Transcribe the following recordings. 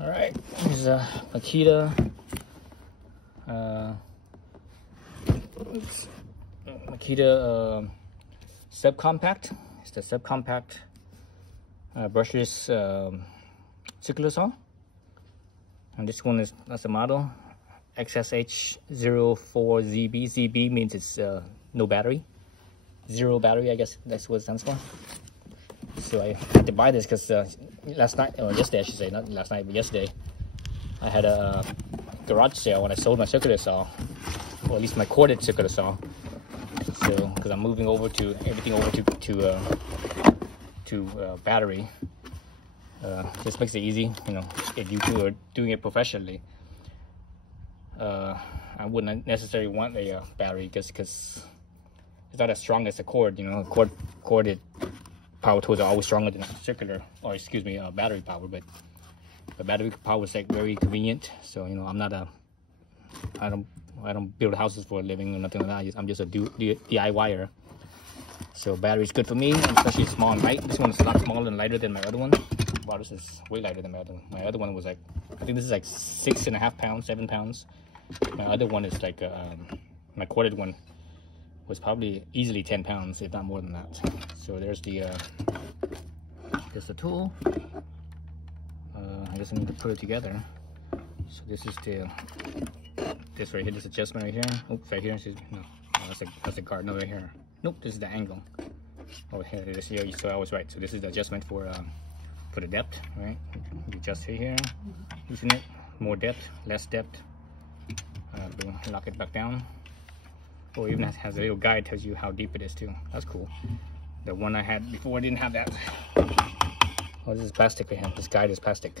All right, this is a Makita subcompact. It's the subcompact brushless circular saw, and this one is, that's the model XSH04ZB. ZB means it's no battery, zero battery, I guess that's what it stands for. So I had to buy this because last night, or yesterday I should say, not last night but yesterday, I had a garage sale when I sold my circular saw, or at least my corded circular saw. So because I'm moving over to everything over to battery, this makes it easy, you know, if you two are doing it professionally. I wouldn't necessarily want a battery because it's not as strong as a cord, you know. Corded power tools are always stronger than circular, or excuse me, battery power. But the battery power is like very convenient. So you know, I don't build houses for a living or nothing like that. I'm just a DIYer. So battery is good for me, especially small and light. This one is a lot smaller and lighter than my other one. Wow, this is way lighter than my other one. My other one was like, I think this is like 6.5 pounds, 7 pounds. My other one is like, my corded one was probably easily 10 pounds, if not more than that. So there's the tool. I just need to put it together. So this is this right here, this adjustment right here. Oops, right here. No, that's a guard. No, right here. Nope, this is the angle. Oh, here it is. Here, so I was right. So this is the adjustment for the depth, right? You adjust here, loosen it, more depth, less depth. Lock it back down. Or even has a little guide, tells you how deep it is too. That's cool. The one I had before didn't have that. Oh, this is plastic right here. This guide is plastic.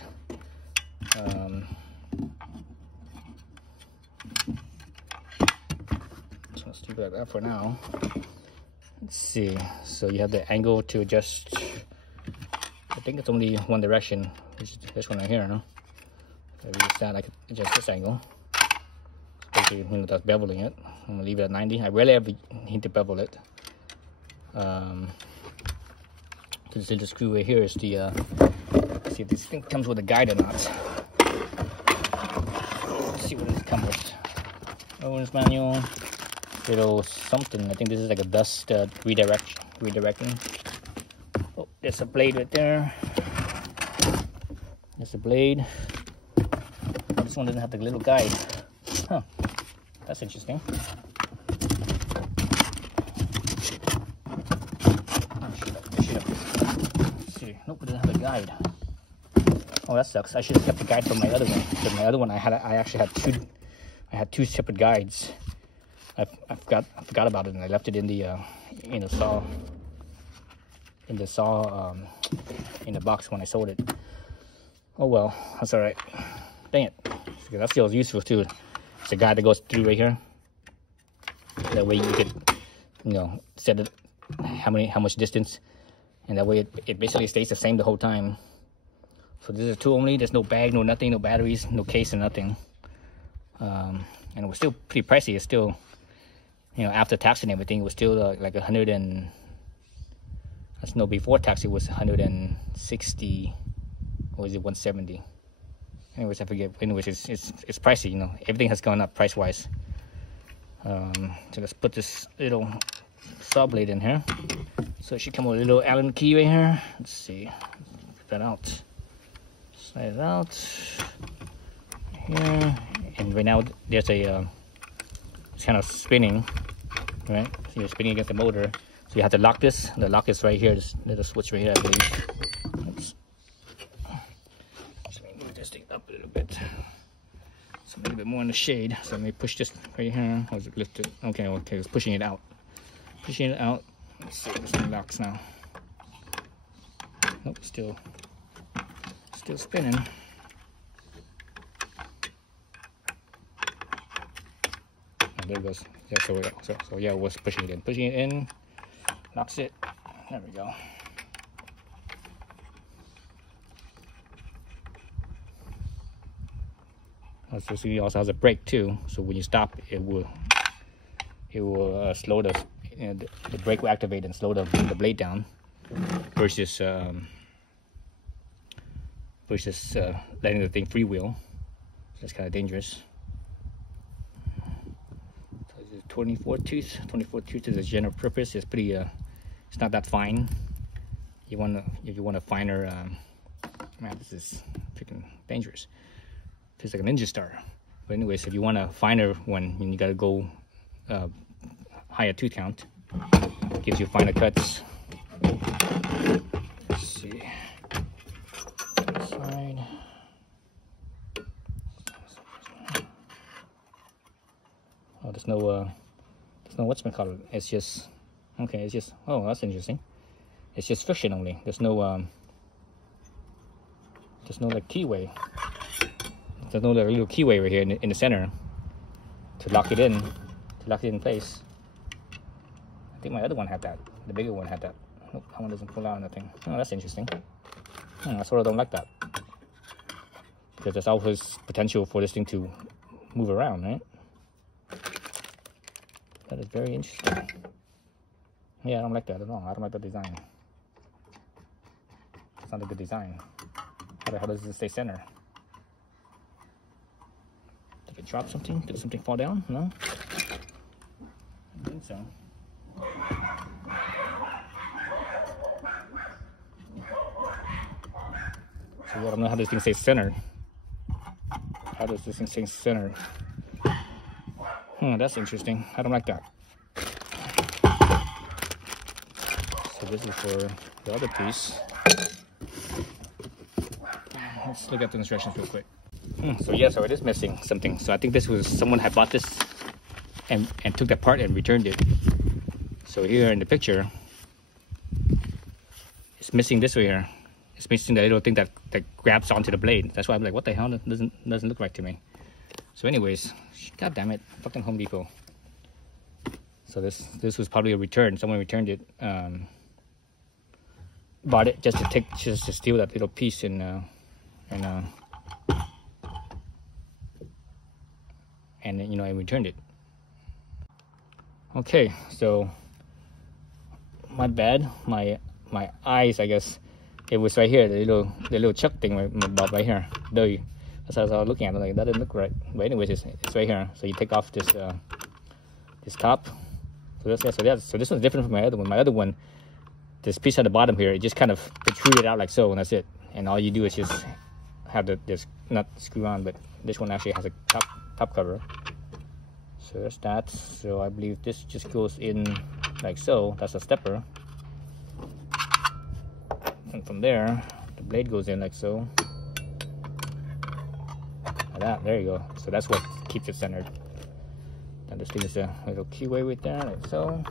So let's keep it like that for now. Let's see. So you have the angle to adjust. I think it's only one direction, which is this one right here. No? If I use that, I can adjust this angle. Especially, you know, that's beveling it. I'm gonna leave it at 90. I rarely ever need to bevel it. This little screw right here is the see if this thing comes with a guide or not. Let's see what it comes with. Owner's manual, little something. I think this is like a dust redirecting. Oh, there's a blade right there. There's a blade. This one doesn't have the little guide. Huh, that's interesting. Nope, it doesn't have a guide. Oh, that sucks. I should have kept the guide from my other one. Because my other one, I actually had two separate guides. I forgot about it, and I left it in the saw in the box when I sold it. Oh well, that's all right. Dang it, that feels useful too. It's a guide that goes through right here. That way you could, you know, set it how much distance. And that way it basically stays the same the whole time. So this is a tool only. There's no bag, no nothing, no batteries, no case, and nothing. And it was still pretty pricey. It's still, you know, after tax and everything, it was still like 100 and, that's no, before tax it was 160, or is it 170? Anyways, I forget. Anyways, it's pricey. You know, everything has gone up price wise. So let's put this little saw blade in here. So it should come with a little Allen key right here. Let's see, put that out, slide it out here, and right now there's a it's kind of spinning, right? So you're spinning against the motor, so you have to lock this. The lock is right here, this little switch right here, I believe. Oops. So let me move this thing up a little bit, so a little bit more in the shade. So let me push this right here. Or is it lifted? Okay, it's pushing it out. Pushing it out. Let's see if this thing locks now. Nope, still spinning. Oh, there it goes. Yeah, so yeah, it was pushing it in. Pushing it in, locks it. There we go. So it also has a brake too. So when you stop, it will slow the. You know, the brake will activate and slow the blade down, versus versus letting the thing freewheel. That's kind of dangerous. So this is 24 tooth. 24 tooth is a general purpose. It's pretty. It's not that fine. If you want a finer. Man, this is freaking dangerous. Feels like a ninja star. But anyways, if you want a finer one, you gotta go higher tooth count. Gives you finer cuts. Let's see. Side. Oh, there's no whatchamacallit. It's just okay. It's just, oh, that's interesting. It's just friction only. There's no like keyway. There's no little keyway right here in the center to lock it in place. I think my other one had that. The bigger one had that. Nope, that one doesn't pull out nothing. Oh, that's interesting. I sort of don't like that, because there's always potential for this thing to move around, right? That is very interesting. Yeah, I don't like that at all. I don't like the design. It's not a good design. How does it stay center? Did it drop something? Did something fall down? No? I don't think so. So I don't know how this thing stays centered. How does this thing stay centered? That's interesting. I don't like that. So this is for the other piece. Let's look at the instructions real quick. So yeah, so it is missing something. So I think this was, someone had bought this and took that part and returned it. So here in the picture, it's missing this way here. It's missing that little thing that grabs onto the blade. That's why I'm like, what the hell? That doesn't look right to me. So anyways, god damn it, fucking Home Depot. So this was probably a return. Someone returned it. Bought it just to steal that little piece and you know, I returned it. Okay, so my bad. My eyes, I guess. It was right here, the little chuck thing right here. There, that's how I was looking at it. Like, that didn't look right. But anyways, it's right here. So you take off this this top. So this one's different from my other one. My other one, this piece at the bottom here, it just kind of protruded out like so, and that's it. And all you do is just have this nut screw on. But this one actually has a top cover. So there's that. So I believe this just goes in like so. That's a stepper. And from there, the blade goes in like so. Like that, there you go. So that's what keeps it centered. And this thing is a little keyway right there, like so.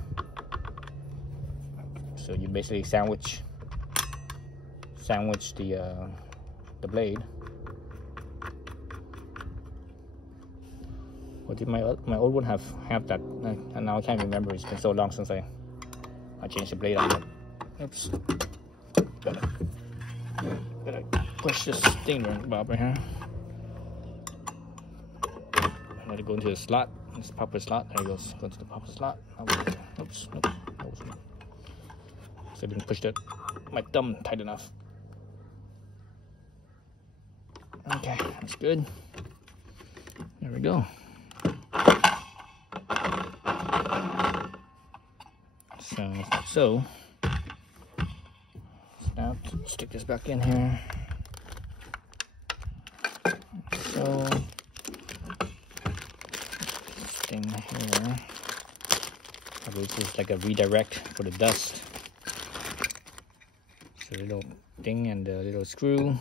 So you basically sandwich the blade. Or did my old one have that? And now I can't remember. It's been so long since I changed the blade on it. Oops. Gotta push this thing bob right here. Let it go into the slot. This proper slot. There it goes. Go into the proper slot. Oops. Nope. So I didn't push my thumb tight enough. Okay, that's good. There we go. So now stick this back in here. So this thing here, I believe this is like a redirect for the dust. So the little thing and the little screw.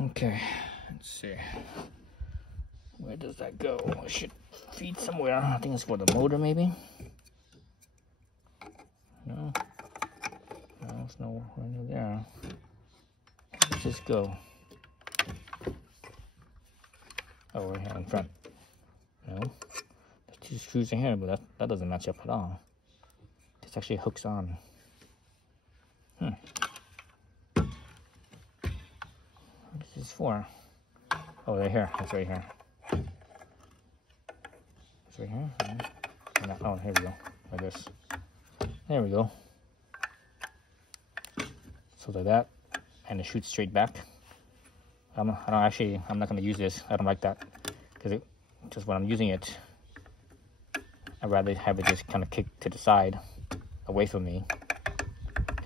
Okay, let's see. Where does that go? It should feed somewhere. I think it's for the motor, maybe. No, it's nowhere near there. Let's just go. Oh, right here in front. No, there's two screws in here, but that doesn't match up at all. This actually hooks on. What is this for? Oh, right here. It's right here. It's right here. Oh, here we go. Like this. There we go. So like that, and it shoots straight back. I'm not going to use this. I don't like that because just when I'm using it, I'd rather have it just kind of kick to the side, away from me.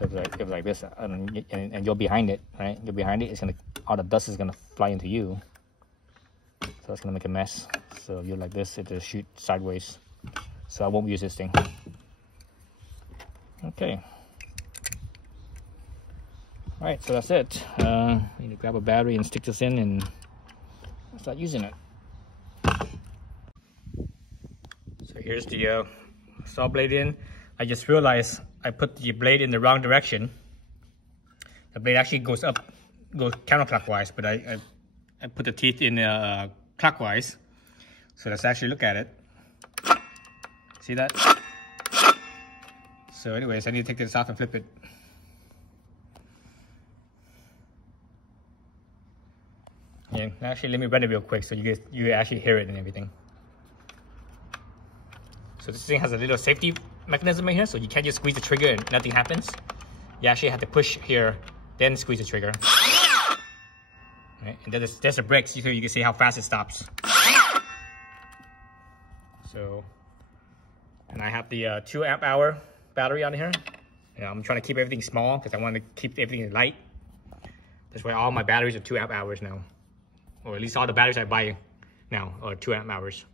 If like this, and you're behind it, right? You're behind it. It's gonna, all the dust is gonna fly into you, so it's gonna make a mess. So if you're like this, it just shoot sideways. So I won't use this thing. Okay. All right, so that's it. Need to grab a battery and stick this in and start using it. So here's the saw blade in. I just realized I put the blade in the wrong direction. The blade actually goes counterclockwise, but I put the teeth in clockwise. So let's actually look at it. See that? So anyways, I need to take this off and flip it. Yeah, actually let me run it real quick so you actually hear it and everything. So this thing has a little safety mechanism in here, so you can't just squeeze the trigger and nothing happens. You actually have to push here, then squeeze the trigger. Right? And there's a brake, so you can see how fast it stops. So, and I have the 2 amp hour battery on here. And I'm trying to keep everything small because I want to keep everything light. That's why all my batteries are 2 amp hours now. Or at least all the batteries I buy now are 2 amp hours.